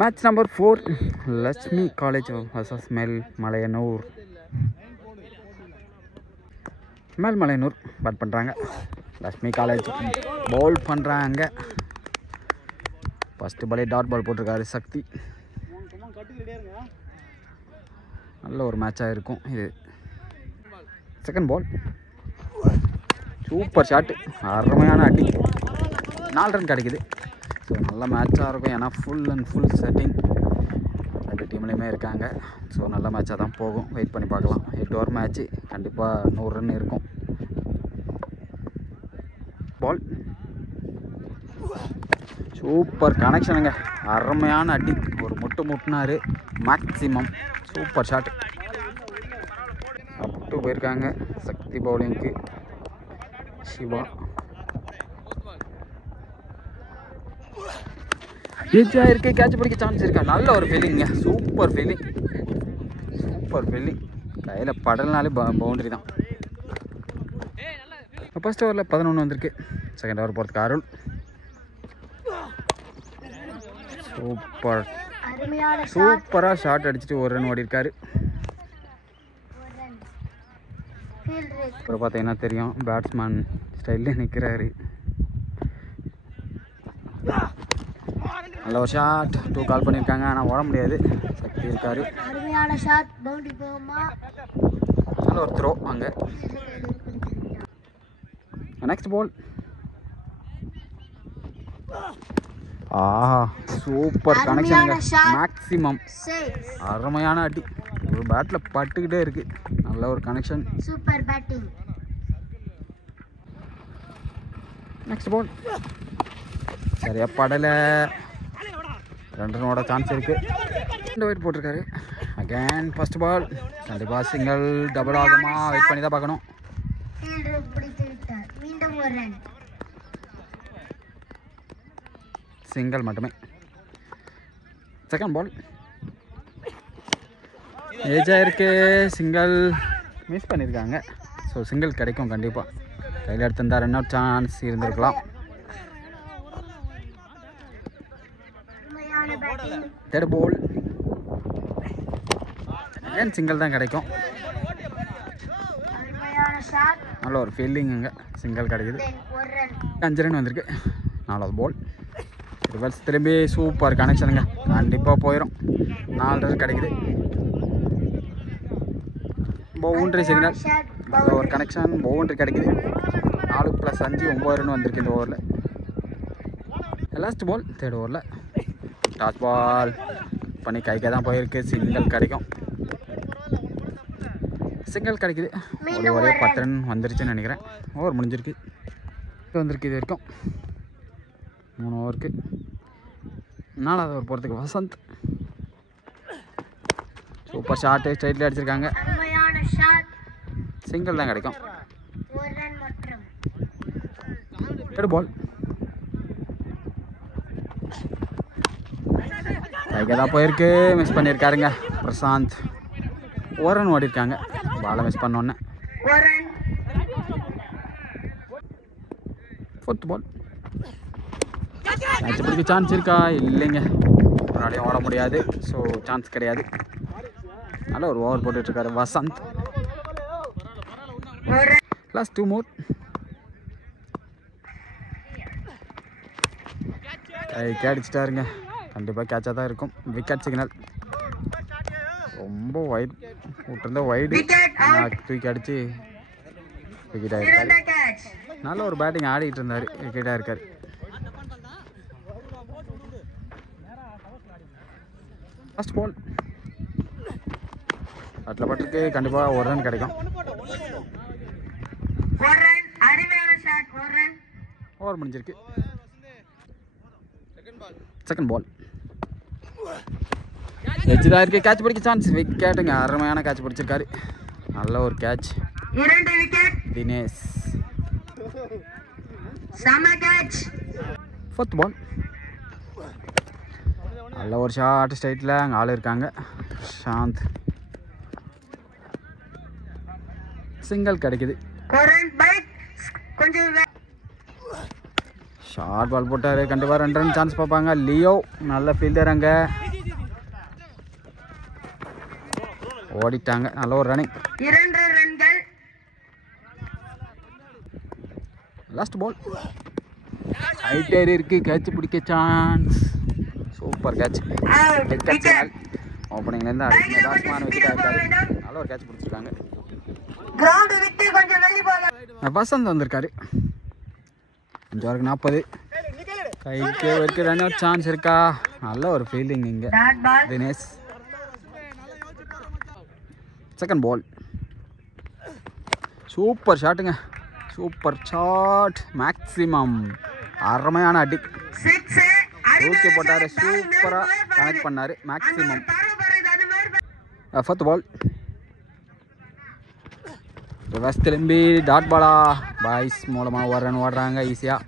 Match number 4, Lakshmi College versus Melmalayannur. Melmalayannur bat பண்றாங்க. Lakshmi College ball பண்றாங்க. First ball dot ball போட்டுருக்காரு சக்தி. நல்ல ஒரு மேட்சா இருக்கும் இது. செகண்ட் பால் சூப்பர் ஷாட், அருமையான அடி, 4 ரன் கிடைக்குது. ஸோ நல்ல மேட்சாக இருக்கும், ஏன்னா ஃபுல் அண்ட் ஃபுல் செட்டிங் ரெண்டு டீம்லேயுமே இருக்காங்க. ஸோ நல்ல மேட்சாக தான் போகும், வெயிட் பண்ணி பார்க்கலாம். 8 ஓவர் மேட்ச்சு, கண்டிப்பாக 100 ரன் இருக்கும். பால் சூப்பர் கனெக்ஷனுங்க, அருமையான அடி, ஒரு முட்டினார் மேக்ஸிமம். சூப்பர் ஷாட், அப்டு போயிருக்காங்க சக்தி பவுலிங்க்கு. சிவா ஈஸியாக இருக்குது, கேட்ச் பிடிக்க சான்ஸ் இருக்கா. நல்ல ஒரு ஃபீலிங்க, சூப்பர் ஃபீலிங், சூப்பர் ஃபீலிங். கையில் படல்னாலே பவுண்டரி தான். ஃபர்ஸ்ட் ஓவரில் 11 வந்திருக்கு. செகண்ட் ஓவர் போகிறதுக்கு அருள். சூப்பராக ஷாட் அடிச்சுட்டு 1 ரன் ஓடி இருக்காரு. அப்புறம் பார்த்தீங்கன்னா தெரியும், பேட்ஸ்மேன் ஸ்டைலில் நிற்கிறாரு. நல்ல ஒரு ஷாட், 2 கால் பண்ணியிருக்காங்க, ஆனால் ஓட முடியாது, சக்தி இருக்காரு. நல்ல ஒரு த்ரோ அங்கே. நெக்ஸ்ட் பால், சூப்பர் கனெக்ஷனுங்க, மேக்ஸிமம், அருமையான அடி, ஒரு பேட்டில் பட்டுக்கிட்டே இருக்கு. நல்ல ஒரு கனெக்ஷன், சூப்பர் பேட்டிங். நெக்ஸ்ட் பால் சரியா படலை, 2 ரனோட சான்ஸ் இருக்கு. 2 வெயிட் போட்டிருக்காரு. அகேன் ஃபர்ஸ்ட் பால், கண்டிப்பாக சிங்கிள் டபுள் ஆகுமா, வெயிட் பண்ணி தான் பார்க்கணும். சிங்கிள் மட்டுமே. செகண்ட் பால் ஏஜாக இருக்கு, சிங்கிள் மிஸ் பண்ணியிருக்காங்க. ஸோ சிங்கிள் கிடைக்கும் கண்டிப்பாக. கையில் எடுத்திருந்தா ரன் அவுட் சான்ஸ் இருந்திருக்கலாம். தேர்ட் பால் ஏன் சிங்கிள் தான் கிடைக்கும். நல்ல ஒரு ஃபீல்டிங்குங்க, சிங்கிள் கிடைக்குது. 5 ரன் வந்திருக்கு. 4வது பால் ரிவர்ஸ் திரும்பி, சூப்பர் கனெக்ஷனுங்க, கண்டிப்பாக போயிடும். 4 ரன் கிடைக்குது. பவுண்ட்ரி சிக்னல், நல்ல ஒரு கனெக்ஷன், பவுண்ட்ரி கிடைக்குது. 4+5 9 ரன் வந்திருக்கு இந்த ஓவரில். லாஸ்ட் பால் தேர்ட் ஓவரில் டாஸ் பால் பண்ணி கைக்கே தான் போயிருக்கு. சிங்கிள் கிடைக்கும், சிங்கிள் கிடைக்குது. ஒரே 10 ரன் வந்துருச்சுன்னு நினைக்கிறேன். ஓவர் முடிஞ்சிருக்கு, வந்திருக்கு இது வரைக்கும் 3 ஓவருக்கு. 4வது ஓவர் போகிறதுக்கு வசந்த். சூப்பர் ஷாட்டு, ஸ்ட்ரைட்டில் அடிச்சிருக்காங்க, சிங்கிள் தான் கிடைக்கும். தேர்ட் பால் கைக்கு தான் போயிருக்கு, மிஸ் பண்ணியிருக்காருங்க பிரசாந்த். 1 ரன் ஓடி இருக்காங்க, பாலை மிஸ் பண்ணோன்னே. ஃபோர்த் பால் மேட்ச் பிடிக்க சான்ஸ் இருக்கா? இல்லைங்க, ஒராலையும் ஓட முடியாது, ஸோ சான்ஸ் கிடையாது. நல்ல ஒரு ஓவர் போட்டுட்ருக்காரு வசந்த். லாஸ்ட் 2 மோர். அடிச்சிட்டாருங்க, கண்டிப்பாக கேட்சாக தான் இருக்கும். விக்கெட் சிக்னல், ரொம்ப வைட் விட்டுருந்தா வைடு, தூக்கி அடித்து விக்கெட்டாக இருக்காரு. நல்ல ஒரு பேட்டிங் ஆடிட்டு இருந்தார், விக்கெட்டாக இருக்கார். ஃபர்ஸ்ட் பால் அட்டில் பட்டிருக்கு, கண்டிப்பாக 1 ரன் கிடைக்கும். ஓவர் முடிஞ்சிருக்கு. செகண்ட் பால் எச்சுதான் இருக்கு, கேட்ச் பிடிக்க சான்ஸ், விக்கெட்டுங்க, அருமையான கேட்ச் பிடிச்சிருக்காரு. நல்ல ஒரு catch, 2 wicket Dinesh. Fourth ball நல்ல ஒரு ஷார்ட், ஸ்ட்ரைட்டில் அங்கே ஆள் இருக்காங்க. சாந்த், சிங்கிள் கிடைக்குது. ஷார்ட் பால் போட்டார். கண்டிப்பாக 2 ரன் சான்ஸ் பார்ப்பாங்க. லியோ நல்ல ஃபீல்டர் அங்கே ஓடிட்டாங்க. நல்ல ஒரு ரன்னிங். 2 ரன்கள். லாஸ்ட் பால் ஹைட்டேர் இருக்கு. கேட்ச் பிடிக்க சான்ஸ். Super catch. ஓப்பனிங்லேருந்து அடிக்க பேட்ஸ்மேன் விக்கெட் ஆகிட்டாரு. நல்ல ஒரு கேட்ச் பிடிச்சிருக்காங்க. வசந்த் வந்திருக்காரு. 5 ஓவருக்கு 40. கைக்கு வரைக்கும் ரன் அவுட் சான்ஸ் இருக்கா? நல்ல ஒரு ஃபீல்டிங் இங்கே தினேஷ். செகண்ட் பால் சூப்பர் ஷாட்டுங்க. Super shot. மேக்ஸிமம் அருமையான அடி. தூக்கி போட்டார். சூப்பராக கனெக்ட் பண்ணார். மேக்ஸிமம். ஃபோர்த் பால் ரிவர்ஸ் திரும்பி டாட் பாலா. பாய்ஸ் மூலமாக ஒரு ரன் ஓடுறாங்க ஈஸியாக.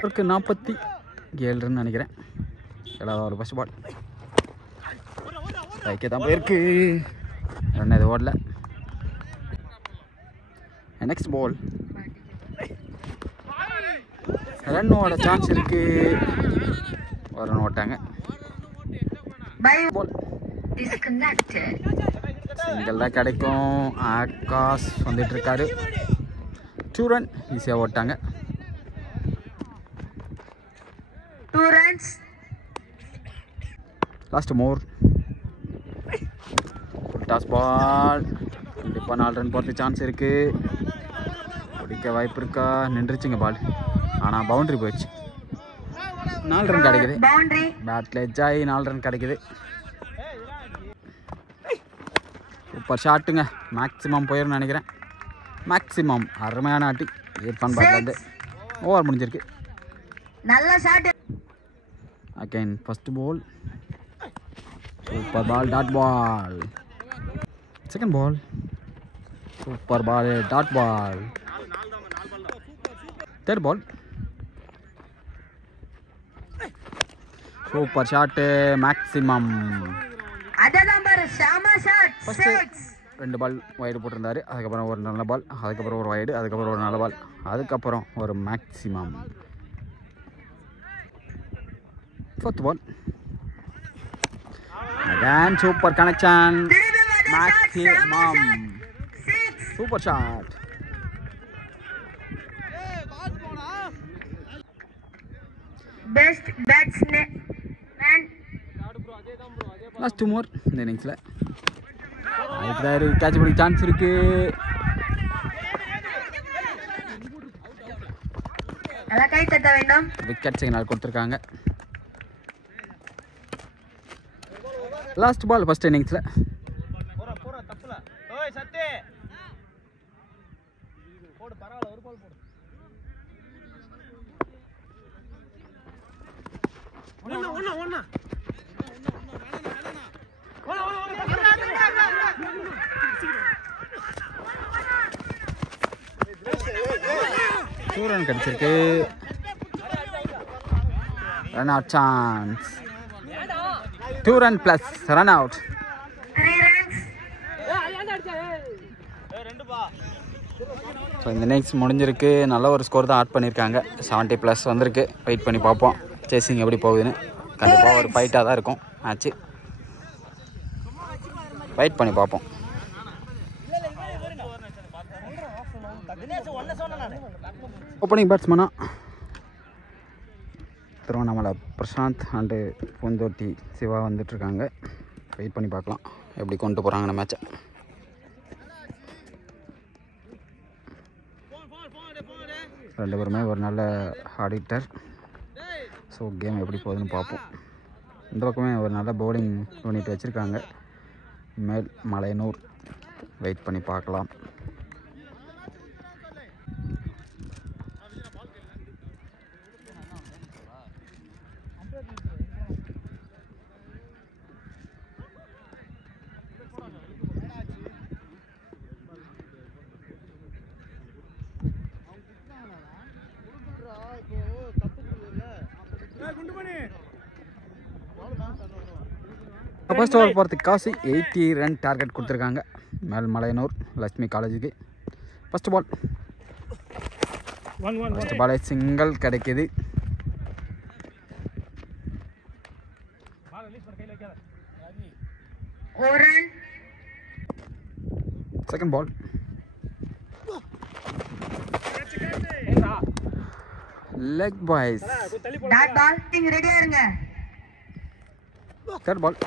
47 ரன் நினைக்கிறேன். 7வது ஒரு ஃபர்ஸ்ட் பால் கைக்கே தான் போயிருக்கு. ரன் இது ஓடல. நெக்ஸ்ட் பால் ரன் ஓட சான்ஸ் இருக்கு. ஒரு ரன் ஓட்டாங்க. பால் சிங்கிள் தான் கிடைக்கும். ஆகாஷ் வந்துட்டு இருக்காரு. 2 ரன் ஈஸியாக ஓட்டாங்க. 2 runs. Last more toss ball. கண்டிப்பாக 4 ரன் போகிறது சான்ஸ் இருக்குது. பிடிக்க வாய்ப்பு இருக்கா? நின்றுச்சுங்க பால். ஆனால் பவுண்ட்ரி போயிடுச்சு. 4 ரன் கிடைக்குது. பேட்டில் எஜ்ஜாயி 4 ரன் கிடைக்குது. சூப்பர் ஷாட்டுங்க. மேக்ஸிமம் போயிடும்னு நினைக்கிறேன். மேக்ஸிமம் அருமையான ஆட்டி. இர்ஃபான் பேட்லேருந்து ஓவர் முடிஞ்சிருக்கு. நல்ல shot. Again first ball super ball. Dot ball. Second ball super ball. Dot ball. Third ball super shot. Maximum. First 2 ball wide போட்டிருந்தாரு. அதுக்கப்புறம் ஒரு நல்ல பால். அதுக்கப்புறம் ஒரு வைடு. அதுக்கப்புறம் ஒரு நல்ல பால். அதுக்கப்புறம் ஒரு maximum. Fourth ball again super connection. Maximum. Super shot. Best batsman. Last 2 more இந்த இன்னிங்ஸில். கேட்ச் பிடிக்க சான்ஸ் இருக்கு. கை தட்ட வேண்டும். விக்கெட் சிக்னல் கொடுத்துருக்காங்க. லாஸ்ட் பால் ஃபர்ஸ்ட் இன்னிங்ஸில். டூ ரன் கிடைச்சிருக்கு. Run out chance. 2 run plus run out. 3 runs. So இந்த இன்னிங்ஸ் முடிஞ்சிருக்கு. நல்ல ஒரு ஸ்கோர் தான் ஆட் பண்ணியிருக்காங்க. 70+ வந்திருக்கு. வெயிட் பண்ணி பார்ப்போம் சேசிங் எப்படி போகுதுன்னு. கண்டிப்பாக ஒரு ஃபைட்டாக தான் இருக்கும் மேட்ச்சு. வெயிட் பண்ணி பார்ப்போம். ஓப்பனிங் பேட்ஸ்மேனாக திருவண்ணாமலை பிரசாந்த் அண்டு பூந்தோட்டி சிவா வந்துட்டுருக்காங்க. வெயிட் பண்ணி பார்க்கலாம் எப்படி கொண்டு போகிறாங்க இந்த மேட்சை. ரெண்டு பேருமே ஒரு நல்ல ஆடிட்டர். ஸோ கேம் எப்படி போகுதுன்னு பார்ப்போம். இந்த பக்கமே ஒரு நல்ல பவுலிங் யூனிட் வச்சுருக்காங்க. மேல் மலையனூர். வெயிட் பண்ணி பார்க்கலாம். ஃபர்ஸ்ட் ஓவர் போகிறதுக்கு காசு 80 ரன் டார்கெட் கொடுத்துருக்காங்க மேல் மலையனூர் லட்சுமி காலேஜுக்கு. ஃபர்ஸ்ட் பால் ஃபர்ஸ்ட் பாலே சிங்கிள் கிடைக்குது. ஒரு run. Second ball leg byes. Dot ball. நீங்க ரெடியா இருங்க. தேர்ட் பால்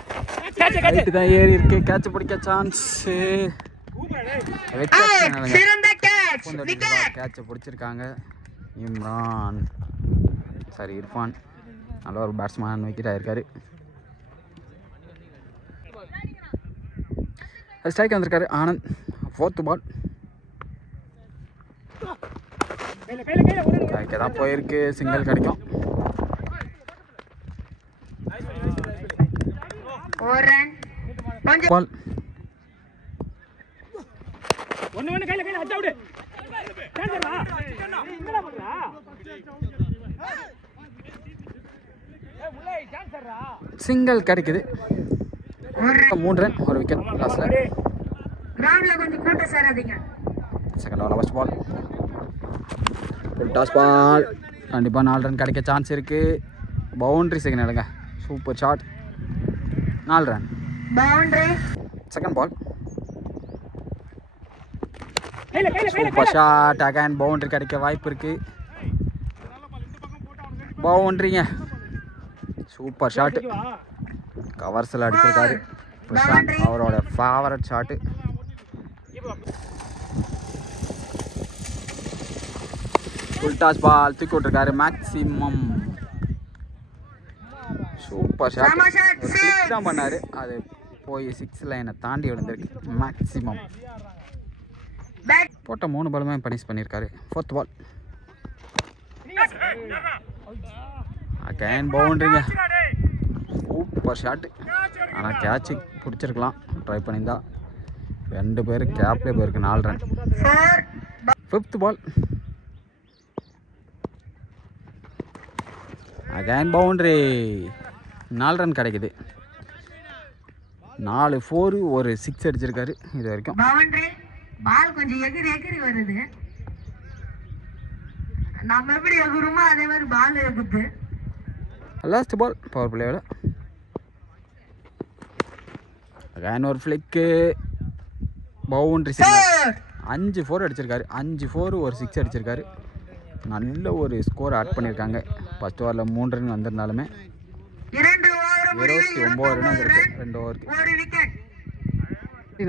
ரைட் தான் ஏறி இருக்கு. கேட்ச் பிடிக்க சான்ஸ். சிறந்த கேட்ச். விக்கெட். கேட்சை பிடிச்சிருக்காங்க இம்ரான், சாரி இர்ஃபான். நல்ல ஒரு பேட்ஸ்மேன், விக்கெட் ஆயிருக்காரு. ஸ்ட்ரைக் வந்திருக்காரு ஆனந்த். ஃபோர்த் பால் ஸ்ட்ரைக்கே தான் போயிருக்கு. சிங்கிள் கிடைக்கும். ஒரு ரன். கொஞ்சம் பால் சிங்கிள் கிடைக்குது. ஒரு ரன். 3 ரன், ஒரு விக்கெட் லாஸ்ட்ல. கிரவுண்ட்ல கொஞ்சம் கூட்டம் சேராதீங்க. Second ball first ball full toss ball. கண்டிப்பாக 4 ரன் கிடைக்க சான்ஸ் இருக்குது. பவுண்ட்ரி செகண்ட் எடுங்க. Super shot. 4 run. Boundary. Second ball super shot. Again boundary கிடைக்க வாய்ப்பு இருக்குது. பவுண்ட்ரிங்க. Super shot. கவர்ஸில் அடிச்சிருக்காரு பிரசாந்த். அவரோட favourite shot. Full toss ball தூக்கி விட்டுருக்காரு. மேக்ஸிமம். Super shot. சிக்ஸ் தான் பண்ணார். அது போய் 6 லைனை தாண்டி விழுந்திருக்கு. மேக்ஸிமம் போட்ட 3 பாலுமே பனிஷ் பண்ணியிருக்காரு. ஃபோர்த் பால் அகைன் பவுண்ட்ரிங்க. Super shot. ஆனால் கேட்சு பிடிச்சிருக்கலாம், ட்ரை பண்ணியிருந்தா. 2 பேர் கேப்லேயே போயிருக்கு. 4 run. Fifth ball again boundary. 4 run கிடைக்குது. 4 4 ஒரு 6 அடிச்சிருக்காரு இது வரைக்கும். பவுண்டரி. பால் கொஞ்சம் எகிரி எகிரி வருது. நம்ம எப்படி எகுருமோ அதே மாதிரி பால் எகுது. லாஸ்ட் பால் பவர் பிளேவில் அகைன் ஒரு ஃப்ளிக்கு. பவுண்ட்ரி. 5 4 அடிச்சிருக்காரு. 5 4 ஒரு 6 அடிச்சிருக்காரு. நல்ல ஒரு ஸ்கோர் ஆட் பண்ணியிருக்காங்க. ஃபர்ஸ்ட் ஓவரில் 3 ரன் வந்திருந்தாலுமே 29 ரன் வந்திருக்கு 2 ஓவருக்கு.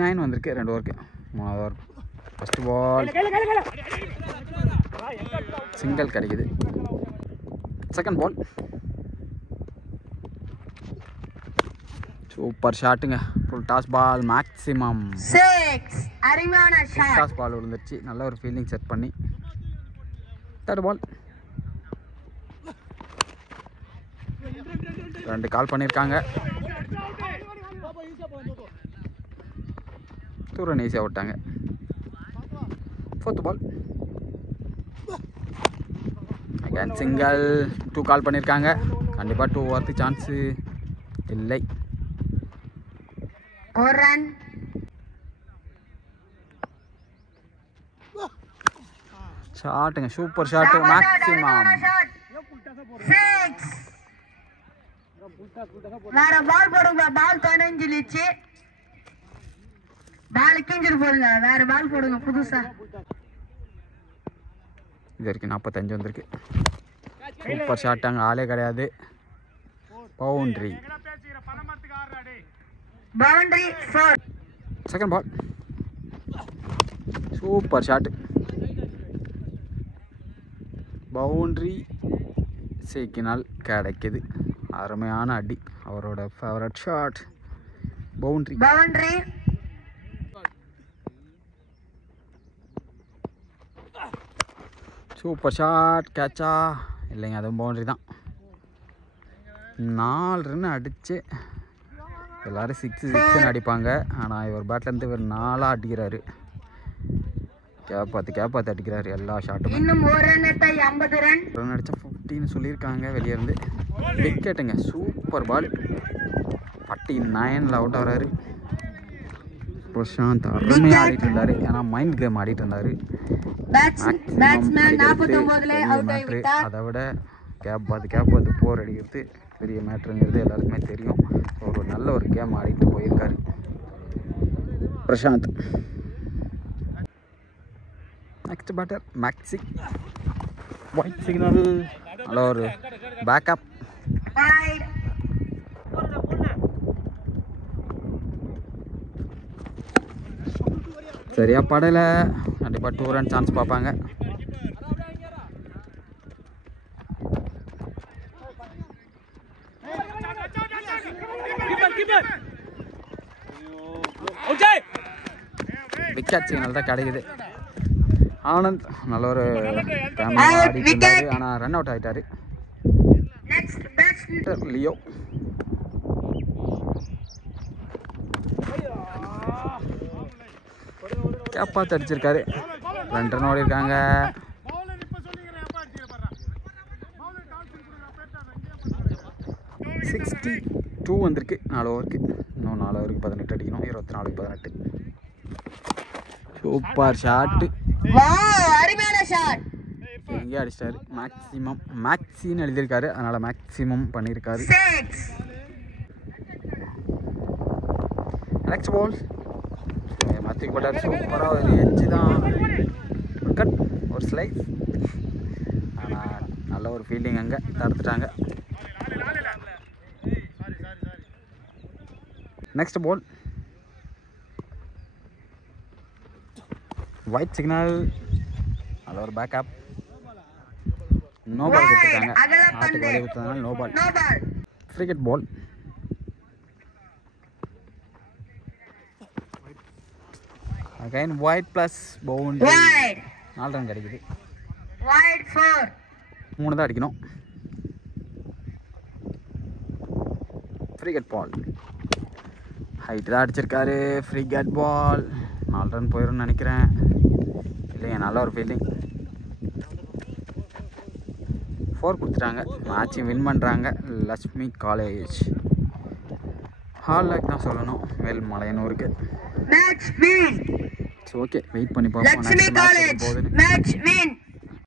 9 வந்திருக்கு 2 ஓவருக்கு. 3வது ஓவர் ஃபர்ஸ்ட் பால் சிங்கிள் கிடைக்குது. செகண்ட் பால் சூப்பர் ஷாட்டுங்க. Full toss ball maximum. 6. அருமையான ஷாட். டாஸ் பால் விழுந்துருச்சு. நல்ல ஒரு ஃபீல்டிங் செட் பண்ணி. தேர்ட் பால் 2 கால் பண்ணியிருக்காங்க. தூரம் ஈஸியாக விட்டாங்க. Fourth ball again single. 2 call பண்ணியிருக்காங்க. கண்டிப்பாக 2 ஓவருக்கு சான்ஸு இல்லை. ஒரு ரன். ஷாட்டுங்க. Super shot maximum. 6. வேற பால் போடுங்க. பால் தொலைஞ்சிருச்சு. பால் கிஞ்சிரு போடுங்க. வேற பால் போடுங்க புதுசா. இது வரைக்கும் 45 வந்திருக்கு. சூப்பர் ஷாட்டாங்க. ஆளே கிடையாது. Boundary. Boundary 4. Second ball super shot. Boundary சீக்கினால் கிடைக்குது. அருமையான அடி. அவரோட favourite shot. Boundary. Boundary. Super shot. கேட்சா இல்லைங்க, அதுவும் பவுண்ட்ரி தான். 4 ரன் அடித்து எல்லோரும் 6 அடிப்பாங்க. ஆனால் இவர் பேட்லேருந்து இவர் 4 அடிக்கிறாரு. கேப்பாத்து அடிக்கிறாரு எல்லா ஷாட்டும். இன்னும் ஒரு ரன் எடுத்தா 50 ரன். ரன் அடித்தா 15 சொல்லியிருக்காங்க வெளியே இருந்து. விக்கெட்டுங்க. சூப்பர் பால். 49 அவுட் ஆகிறாரு. பிரசாந்த் அருமையாக ஆடிட்டு இருந்தார். ஏன்னா மைண்ட் கேம் ஆடிட்டு இருந்தார். பேட்ஸ்மேன் 49ல அவுட் ஆகிவிட்டார். அதை விட கேப் பார்த்து போர் அடிக்கிறது பெரிய மேட்ருங்கிறது எல்லாருக்குமே தெரியும். ஒரு நல்ல ஒரு கேம் ஆடிட்டு போயிருக்காரு பிரசாந்த். நெக்ஸ்ட் பேட்டர் மேக்ஸி. Wide signal. நல்ல ஒரு பேக்கப். சரியா படலை. கண்டிப்பாக 2 ரன் சான்ஸ் பார்ப்பாங்க. விக்கெட் சிக்னல் தான் கிடைக்குது. ஆனந்த் நல்ல ஒரு ஆடிட்டு ஆனால் ரன் அவுட் ஆகிட்டாரு. லியோ கேப் பார்த்து அடிச்சிருக்காரு. 2 ரன் ஓடி இருக்காங்க. $62 வந்திருக்கு 4 ஓவருக்கு. இன்னும் 4 ஓவருக்கு 18 அடிக்கணும். 24க்கு 18. Super shot. அருமையான ஷாட். எங்கே அடிச்சிட்டாரு. மேக்ஸின்னு எழுதியிருக்காரு, அதனால் மேக்ஸிமம் பண்ணியிருக்காரு. நெக்ஸ்ட் பால் மாற்றிக்கு போட்டார். சூப்பராக ஒரு எட்ஜு தான். கட் ஒரு ஸ்லைஸ். ஆனால் நல்ல ஒரு ஃபீல்டிங் அங்கே தடுத்துட்டாங்க. Next ball wide signal. நல்ல ஒரு பேக்கப். நோ பால் கொடுத்துருக்காங்க. ஆட்டுக்கு வழி கொடுத்ததுனால no ball. Cricket ball. Again wide plus boundary. 4 run கிடைக்குது. 3 தான் அடிக்கணும். ஃப்ரீகட் பால். ஹைட்டு தான் அடிச்சிருக்காரு. ஃப்ரீகட் பால். 4 ரன் போயிடும்னு நினைக்கிறேன். இல்லைங்க, நல்ல ஒரு ஃபீல்டிங். 4 கொடுத்துட்டாங்க. மேட்சையும் வின் பண்ணுறாங்க லட்சுமி காலேஜ். ஹால் லேக் தான் சொல்லணும் மேல்மலையனூருக்கு. Match win. ஓகே, வெயிட் பண்ணி பார்ப்போம். Lakshmi college match win.